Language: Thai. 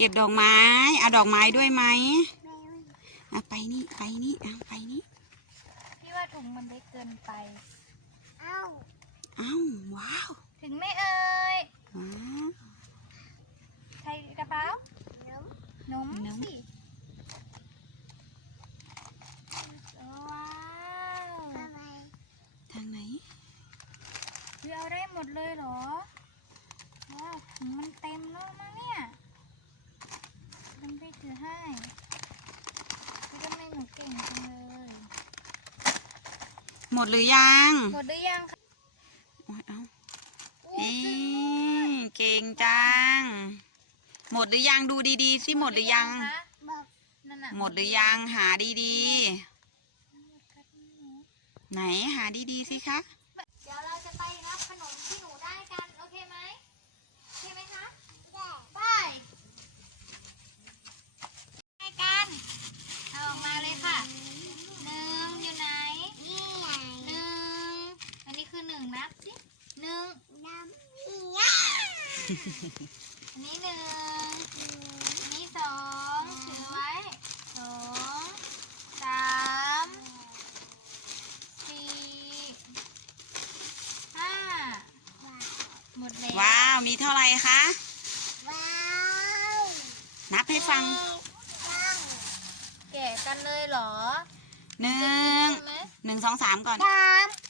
เก็บดอกไม้ เอาดอกไม้ด้วยไหมแม่ไม่อะไปนี่ ไปนี่อะไปนี่ พี่ว่าถุงมันเล็กเกินไป เอาเอ้า ว้าว ถึงไหม่เอ่ยว้าวใส่กระเป๋าเดี๋ยวนมนมสิว้าวทำไมทางไหนพี่เอาได้หมดเลยเหรอ ว้าวถุงมันเต็มแล้วมั้งเนี่ยมันพี่ถือให้พี่ทำไมหนูเก่งจังเลย ห มดหรือยังหมดหรือยังคะโอ้ยเอาอู้เอ๊จริงะเก่งจัง หมดหรือยังดูดีๆสิหมดหรือยัง คะบอกนั่นน่ะหมดหรือยังหาดีๆ ไหนหาดีๆสิคะ เดี๋ยวเราจะไปรับขนมที่หนูได้กัน โอเคไหมโอเคไหมคะ ได้ ไปไปกันเอาออกมาเลยค่ะหนึ่งอยู่ไหน นี่ไง หนึ่งอันนี้คือหนึ่งนับสิหนึ่ง น้ำนี่ไง อันนี้หนึ่งอันนี้สองถือไว้สองสามสี่ห้าว้าวหมดแล้วว้าว มีเท่าไหร่คะ ว้าวนับให้ฟังว้าวแกะกันเลยเหรอหนึ่งใช่ไหมหนึ่งสองสามก่อนดสามำดสามำ